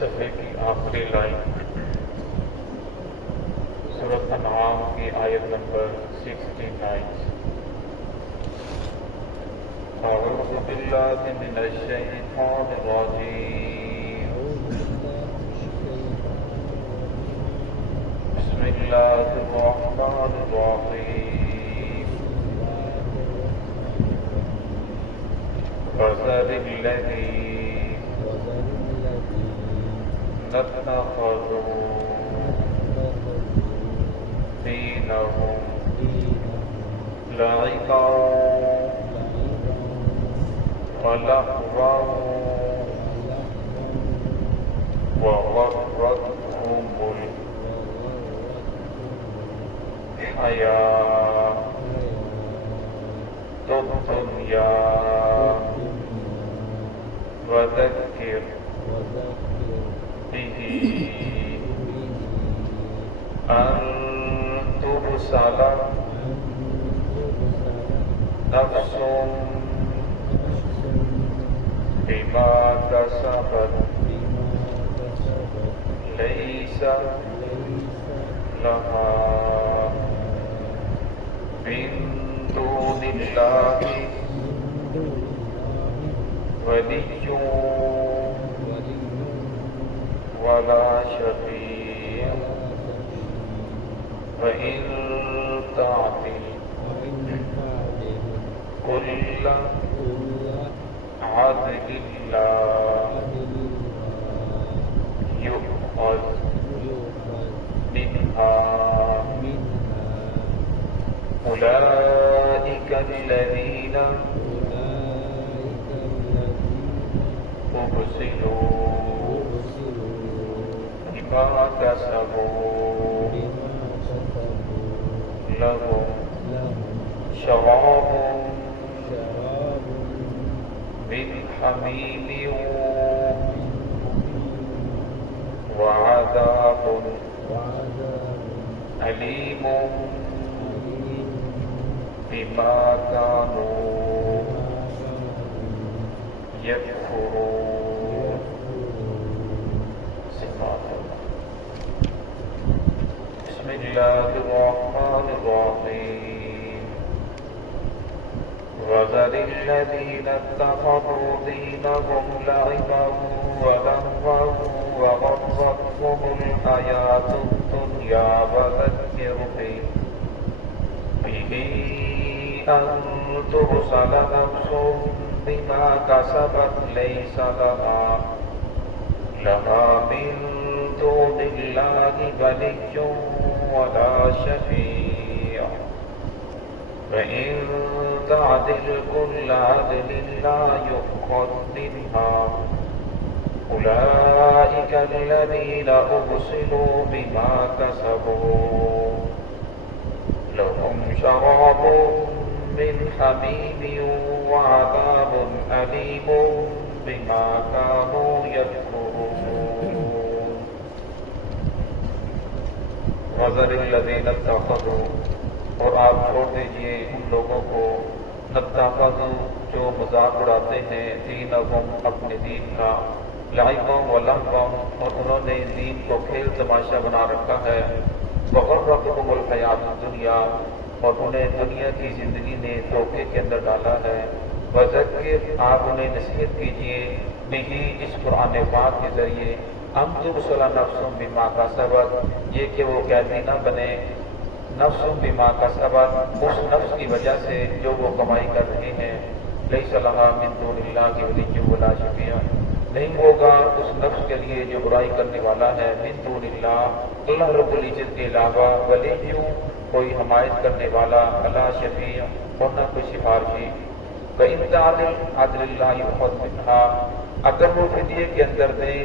صفحے کی آخری لائن سورۃ انعام کی آیت نمبر 69۔ اعوذ باللہ من الشیطان الرجیم، بسم اللہ الرحمن الرحیم، وذر الذین اتخذوا دینہم لعبا ولہوا وغرتہم الحیاۃ الدنیا وذکر به ان تبصر نفس بما كسبت ليس لها من دون الله ولي ولا شفيع وإن تعدل كل عدل لا يؤخذ منها أولئك الذين أبصروا بما كسبوا لهم شراب من حميم وعذاب أليم بما كانوا يكفرون۔ بسم اللہ الرحمن الرحیم، وذر الذین اتخذوا دینہم لعبا ولہوا وغرتہم الحیاۃ الدنیا وذکر به ان تبصر نفس بما كسبت ليس لها من دون الله ولي ولا شفيع وإن تعدل كل عدل لا يؤخذ منها أولئك الذين أبصروا بما كسبوا لهم شراب من حميم وعذاب أليم بما كانوا يكفرون۔ وذر الذین اتخذوا، اور آپ چھوڑ دیجئے ان لوگوں کو اتخذوا جو مذاق اڑاتے ہیں دینہم اپنے دین کا لعبا ولہوا، اور انہوں نے دین کو کھیل تماشا بنا رکھا ہے، وغرتہم الحیاۃ الدنیا، اور انہیں دنیا کی زندگی نے دھوکے کے اندر ڈالا ہے، وذکر، آپ انہیں نصیحت کیجئے، بھی اس قرآن پاک کے ذریعے، ان تبصر نفس بما کسبت، یہ کہ وہ قیدی نہ بنے، نفس بما کسبت، اس نفس کی وجہ سے جو وہ کمائی کر رہے ہیں، لیس لہا من دون اللہ ولی ولا شفیع، نہیں ہوگا اس نفس کے لیے جو برائی کرنے والا ہے، من دون اللہ، اللہ رب العزت کے علاوہ، ولی کوئی حمایت کرنے والا، ولا شفیع، اور نہ کوئی سفارشی، وَإِن تَعْدِلْ عَدْلِ اللَّهِ يُؤْخَذْ مِنْهَا، اگر وہ فدیے کے اندر دیں،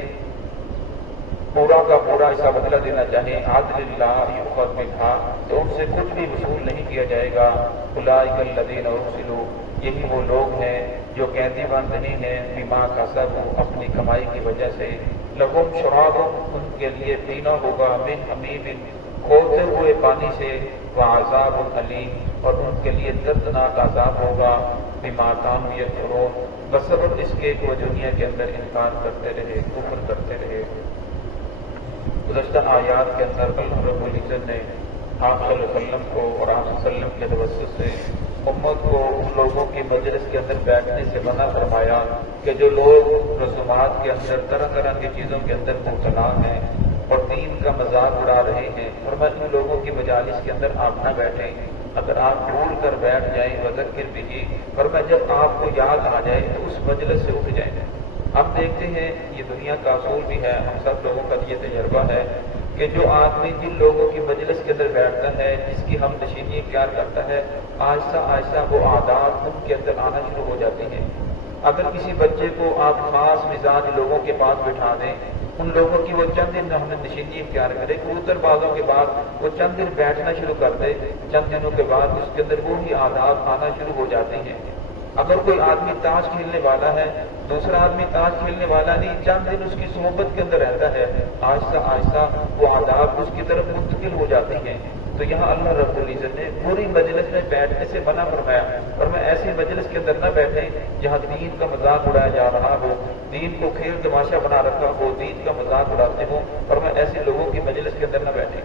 پورا کا پورا ایسا بدلہ دینا چاہیں، عدل اللہ یؤخذ منہا، تو ان سے کچھ بھی وصول نہیں کیا جائے گا۔ اولئک الذین ارسلوا، یہی وہ لوگ ہیں جو قیدی بن رہے ہیں، بما کسبوا، اپنی کمائی کی وجہ سے، لہم شراب، ان کے لیے پینا ہوگا، من حمیم، کھولتے ہوئے پانی سے، وعذاب علیم، اور ان کے لیے دردناک عذاب ہوگا، बिमा कानू यकफुरून, बसबब इसके कि वो दुनिया के अंदर इनकार करते रहे, कुफ्र करते रहे। गुज़श्ता आयात के अंदर अल्लाह रब्बुल इज़्ज़त ने आप सल्लल्लाहु अलैहि वसल्लम को और आप सल्लल्लाहु अलैहि वसल्लम के तवस्सुस से उम्मत को उन लोगों की मजलिस के अंदर बैठने से मना फरमाया कि जो लोग रसूमात के अंदर तरह तरह की चीज़ों के अंदर मुब्तला हैं और दीन का मजाक उड़ा रहे हैं, और मैं इन लोगों की मजालिस के अंदर आप न बैठें। अगर आप भूल कर बैठ जाएं वज़क्किर बिही, और मैं जब आपको याद आ जाए तो उस मजलिस से उठ जाएं। अब देखते हैं, ये दुनिया का असूल भी है, हम सब लोगों का ये तजर्बा है कि जो आदमी जिन लोगों की मजलिस के अंदर बैठता है, जिसकी हम नशीनी इख्तियार करता है, आहिस्ता आहिस्ता वो आदात उनके अंदर आना शुरू हो जाते हैं। अगर किसी बच्चे को आप खास मिजाज लोगों के पास बिठा दें, उन लोगों की वो चंद दिन हमने नशीनी इख्तियार करे, कबूतर बाजों के बाद वो चंद दिन बैठना शुरू कर दे, चंद दिनों के बाद उसके अंदर वो ही आदात आना शुरू हो जाते हैं। अगर कोई आदमी ताश खेलने वाला है, दूसरा आदमी ताश खेलने वाला नहीं, चंद दिन उसकी सोहबत के अंदर रहता है, आहिस्ता आहिस्ता वो आदाब उसकी तरफ मुंतकिल हो जाती हैं। तो यहाँ अल्लाह रब्बुल इज़्ज़त ने पूरी मजलिस में बैठने से मना फरमाया, और मैं ऐसी मजलिस के अंदर न बैठे जहाँ दीन का मजाक उड़ाया जा रहा हो, दीन को खेल तमाशा बना रखा हो, दीन का मजाक उड़ाते हो, और मैं ऐसे लोगों की मजलिस के अंदर न बैठे।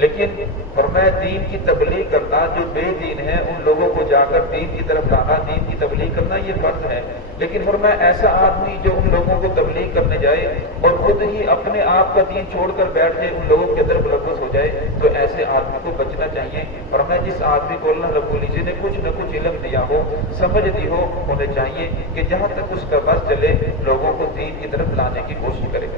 लेकिन फरमाया दीन की तबलीग करना, जो बेदीन है उन लोगों को जाकर दीन की तरफ लाना, दीन की तबलीग करना ये फर्ज है। लेकिन फरमाया ऐसा आदमी जो उन लोगों को तबलीग करने जाए और खुद ही अपने आप का दीन छोड़कर बैठ जाए, उन लोगों के अंदर मुलव्वस हो जाए, तो ऐसे आदमी को बचना चाहिए। फरमाया जिस आदमी को अल्लाह रब्बुल इज़्ज़त ने कुछ न कुछ इल्म दिया हो, समझ दी हो, उन्हें चाहिए कि जहाँ तक उसका बस चले लोगों को दीन की तरफ लाने की कोशिश करे।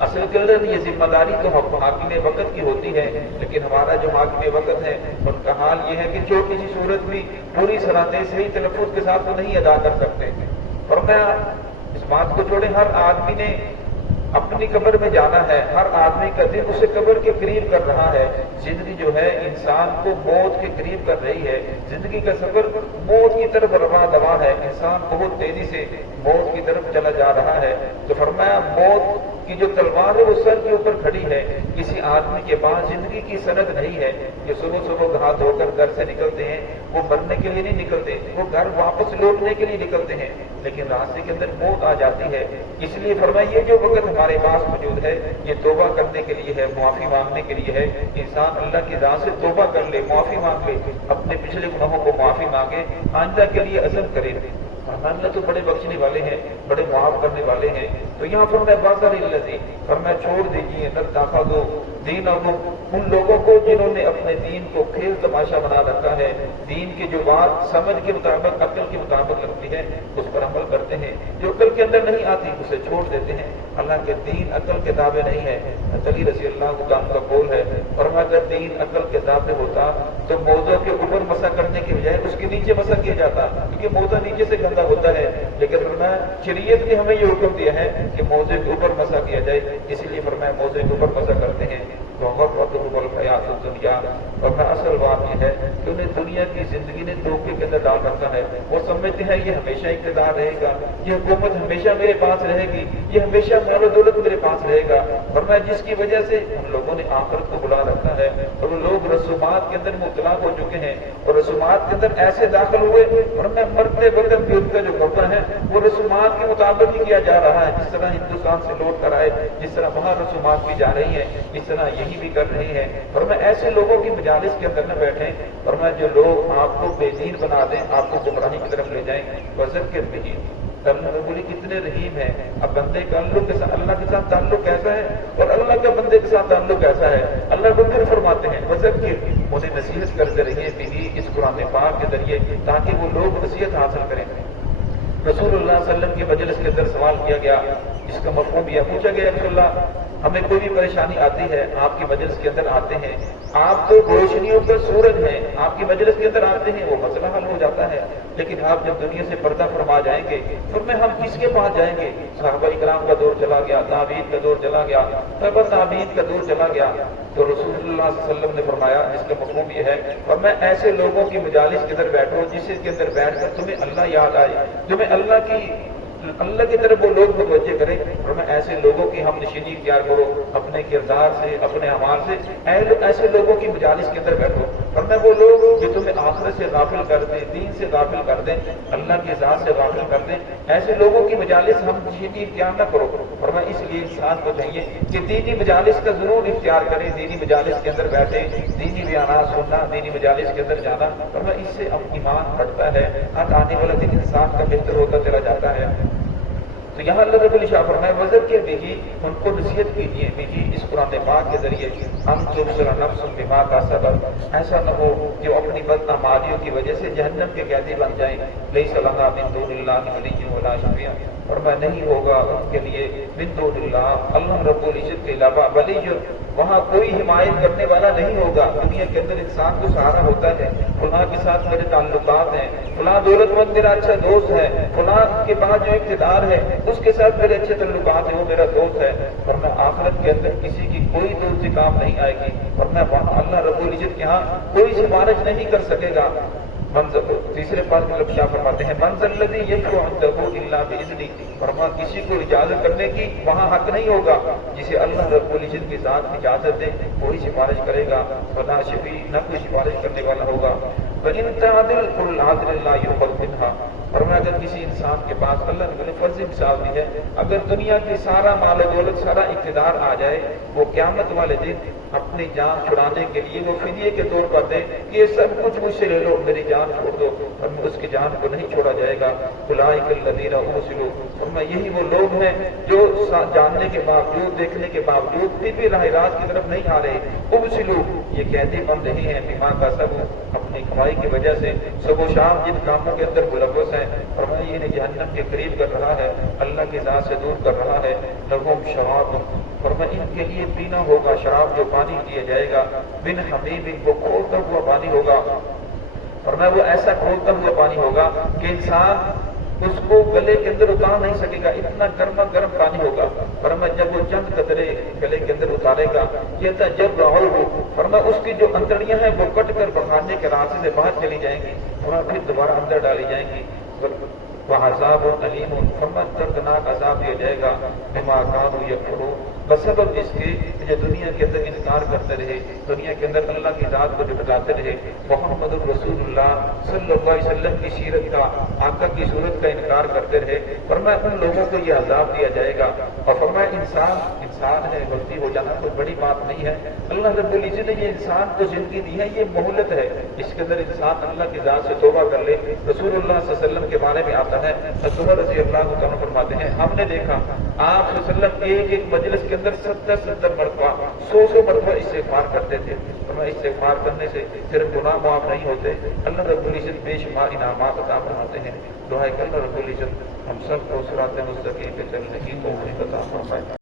असल के अंदर ये जिम्मेदारी तो हाकिम वक्त की होती है, लेकिन हमारा जो हाकिम वक्त है उनका हाल ये है कि छोटी सी सूरत भी पूरी सलातें सही तलफ़्फ़ुज़ के साथ तो नहीं अदा कर सकते। और मैं इस बात को छोड़े, हर आदमी ने अपनी कब्र में जाना है, हर आदमी का दिन उसे कब्र के करीब कर रहा है। जिंदगी जो है इंसान को मौत के करीब कर रही है, जिंदगी का सफर मौत की तरफ रवा दवा है, इंसान बहुत तेजी से मौत की तरफ चला जा रहा है। तो फरमाया मौत की जो तलवार है वो सर के ऊपर खड़ी है। किसी आदमी के पास जिंदगी की सनद नहीं है कि सुबह सुबह नहा धोकर घर से निकलते हैं, वो मरने के लिए नहीं निकलते, वो घर वापस लौटने के लिए निकलते हैं, लेकिन रास्ते के अंदर मौत आ जाती है। इसलिए फरमाया ये जो वक्त हमारे पास मौजूद है ये तौबा करने के लिए है, मुआफी मांगने के लिए है। इंसान अल्लाह की राह से तौबा कर ले, मुआफी मांग ले, अपने पिछले गुनाहों को माफी मांगे, आइंदा के लिए अज़म करे। अल्लाह तो बड़े बख्शने वाले हैं, बड़े मुआफ करने वाले हैं। तो यहाँ फरमाया बाज़ारिल्लज़ी, फरमाया छोड़ दीजिए नत्ताख़ज़ू दीनहुम, उन लोगों को जिन्होंने अपने दीन को खेल तमाशा बना रखा है, दीन की जो बात समझ के मुताबिक अक्ल के मुताबिक लगती है उस पर अमल करते हैं, जो अक्ल के अंदर नहीं आती उसे छोड़ देते हैं। अल्लाह के दीन अक्ल के ताबे नहीं है। अली रज़ी अल्लाह अन्हु का कौल है, और अगर दीन अक्ल के ताबे होता तो मौज़ों के ऊपर मसा करने की बजाय उसके नीचे मसा किया जाता, क्योंकि मौज़ा नीचे से गंदा होता है। लेकिन फरमाया शरीयत ने हमें ये हुक्म दिया है कि मौज़े के ऊपर मसा किया जाए, इसलिए फरमाया मौज़े के ऊपर मसा करते हैं। दुनिया, और मैं असल बात यह है कि उन्हें दुनिया की जिंदगी ने धोखे के अंदर डाल रखा है। वो समझते हैं ये हमेशा इक़्तिदार रहेगा, ये हुकूमत हमेशा मेरे पास रहेगी, ये हमेशा मेरा दौलत मेरे पास रहेगा। और मैं जिसकी वजह से उन लोगों ने आखिरत को बुला रखा है, और वो लोग रसूमात के अंदर मुब्तला हो चुके हैं और रसूमात के अंदर ऐसे दाखिल हुए, और मैं मरते वक्त भी उनका जो कब्र है वो रसूमात के मुताबिक ही किया जा रहा है। जिस तरह हिंदुस्तान से लौट कर आए, जिस तरह वहाँ रसूमात की जा रही है, इस तरह यही भी कर रही है। और मैं ऐसे लोगों की मजालिस के अंदर न बैठे, और मैं जो लोग आपको बेदीन बना दें, आपको गुमराही की तरफ ले जाएं, वज़क्किर बिही। अल्लाह बोली कितने रहीम है। अब बंदे का अल्लाह के साथ ताल्लुक कैसा है और अल्लाह का बंदे के साथ ताल्लुक कैसा है। अल्लाह को फिर फरमाते हैं वज़क्किर, उन्हें नसीहत करते रहिए बिही, इस कुरान पाक के जरिए, ताकि वो लोग नसीहत हासिल करें। रसूलुल्लाह सल्लल्लाहु अलैहि वसल्लम की मजलिस के अंदर सवाल किया गया, इसका मफ़हूम यह पूछा गया, रसूलुल्लाह हमें कोई भी परेशानी आती है, आपकी मजलिस के अंदर आते हैं, आप तो रोशनियों पर सूरज हैं, आपकी मजलिस के अंदर आते हैं, वो मसला हल हो जाता है। लेकिन आप जब दुनिया से पर्दा फरमा जाएंगे फिर में हम किसके पास जाएंगे। सहाबा इकराम का दौर चला गया, ताबीन का दौर चला गया, तबा ताबीन का दौर चला गया। तो रसूलुल्लाह सल्लल्लाहु अलैहि वसल्लम ने फरमाया, जिसका मफ़हूम ये है, और मैं ऐसे लोगों की मजालिस के अंदर बैठो जिसके अंदर बैठकर तुम्हें अल्लाह याद आए, तुम्हें अल्लाह की اللہ کی طرف وہ لوگ متوجہ کریں اور میں ایسے لوگوں کی ہم نشینی اختیار کرو اپنے کردار سے اپنے اعمال سے، ایسے لوگوں کی مجالس کے اندر بیٹھو، اور میں وہ لوگ جو تمہیں آخرت سے غافل کر دیں، دین سے غافل کر دیں، اللہ کی ذات سے غافل کر دیں، ایسے لوگوں کی مجالس ہم نشینی اختیار نہ کرو۔ اور میں اس لیے انسان کو چاہیے کہ دینی مجالس کا ضرور اختیار کرے، دینی مجالس کے اندر بیٹھے، دینی بیانات سننا، دینی مجالس کے اندر جانا، اور میں اس سے ایمان بڑھتا ہے، ہر آنے والا دن انسان کا بہتر ہوتا چلا جاتا ہے۔ تو یہاں اللہ رب العزت فرمائے وذکر بھی، ان کو نصیحت کیجیے بھی اس قرآن پاک کے ذریعے، ہم تبصر نفس بما کا سبب، ایسا نہ ہو کہ وہ اپنی بدعمالیوں کی وجہ سے جہنم کے قیدی بن جائیں۔ لیس لنا من دون اللہ ولی ولا شفیع، اور میں نہیں ہوگا ان کے لیے من دون اللہ، اللہ رب العزت کے علاوہ ولی، وہاں کوئی حمایت کرنے والا نہیں ہوگا۔ دنیا کے اندر انسان کو سہارا ہوتا ہے، فلاں کے ساتھ میرے تعلقات ہیں، فلاں دولت مند میرا اچھا دوست ہے، فلاں کے پاس جو اقتدار ہے اس کے ساتھ میرے اچھے تعلقات ہیں، وہ میرا دوست ہے، اور میں آخرت کے اندر کسی کی کوئی دوستی کام نہیں آئے گی، اور میں اللہ رب العزت کے ہاں کوئی سفارش نہیں کر سکے گا۔ تیسرے پاس مطلب کیا فرماتے ہیں، منزل الذی یشفع عنده الا باذنہ، فرما کسی کو اجازت کرنے کی وہاں حق نہیں ہوگا، جسے اللہ رب العزت کی ذات اجازت دے وہی سفارش کرے گا، ولا شفیع، نہ کوئی سفارش کرنے والا ہوگا۔ فإن تعدل قل عدل لا يؤخذ منها، اور اگر کسی انسان کے پاس اللہ نے فرض مثال دی ہے، اگر دنیا کی سارا مال و دولت سارا اقتدار آ جائے، وہ قیامت والے دن اپنی جان چھڑانے کے لیے وہ فدیے کے طور پر دے کہ یہ سب کچھ مجھ سے لے لو، میری جان چھوڑ دو، اور اس کی جان کو نہیں چھوڑا جائے گا۔ اولئک الذین ارسلوا، اور میں یہی وہ لوگ ہیں جو جاننے کے باوجود، دیکھنے کے باوجود پھر بھی راہ راست کی طرف نہیں آ رہے۔ ارسلوا، یہ قیدی بند نہیں ہیں، بما کسبوا، اپنی کمائی کی وجہ سے صبح و شام جن کاموں کے اندر ملوث ہیں، اور میں انہیں جہنم کے قریب کر رہا ہے، اللہ کی ذات سے دور کر رہا ہے۔ لہم شراب، اور میں ان کے لیے پینا ہوگا شراب جو پانی دیا جائے گا، بن حمیب، وہ کھولتا ہوا پانی ہوگا، اور میں وہ ایسا کھولتا ہوا پانی ہوگا کہ انسان اس کو گلے کے اندر اتار نہیں سکے گا، اتنا گرما گرم پانی ہوگا۔ فرمایا جب وہ چند قطرے گلے کے اندر اتارے گا، کہتا جب راہل ہو، فرمایا اس کی جو اندڑیاں ہیں وہ کٹ کر بخارنے کے راستے سے باہر چلی جائیں گی، اور پھر دوبارہ اندر ڈالی جائیں گی۔ وعذاب علیم، فرمایا دردناک عذاب دیا جائے گا، بما کانوا یکفرون، بسبب اس کے جو دنیا کے اندر انکار کرتے رہے، دنیا کے اندر اللہ کی ذات کو جھٹلاتے رہے، محمد الرسول اللہ صلی اللہ علیہ وسلم کی سیرت کا، آقا کی صورت کا انکار کرتے رہے، فرمایا ان لوگوں کو یہ عذاب دیا جائے گا۔ اور فرمایا انسان ہے، غلطی ہو جانا کوئی بڑی بات نہیں ہے، اللہ رب العزت نے یہ انسان کو زندگی دی ہے، یہ مہلت ہے، اس کے اندر انسان اللہ کی ذات سے توبہ کر لے۔ رسول اللہ صلی اللہ علیہ وسلم کے بارے میں آتا ہے، عمر رضی اللہ عنہ فرماتے ہیں، ہم نے دیکھا آپ صلی اللہ علیہ وسلم ایک مجلس کے اندر 70 مرتبہ 100 مرتبہ استغفار کرتے تھے، اور استغفار کرنے سے صرف گناہ معاف نہیں ہوتے، اللہ رب العزت بے شمار انعامات عطا فرماتے ہیں۔ دعا ہے کہ اللہ رب العزت ہم سب کو صراط مستقیم پہ چلنے کی توفیق عطا فرمائے۔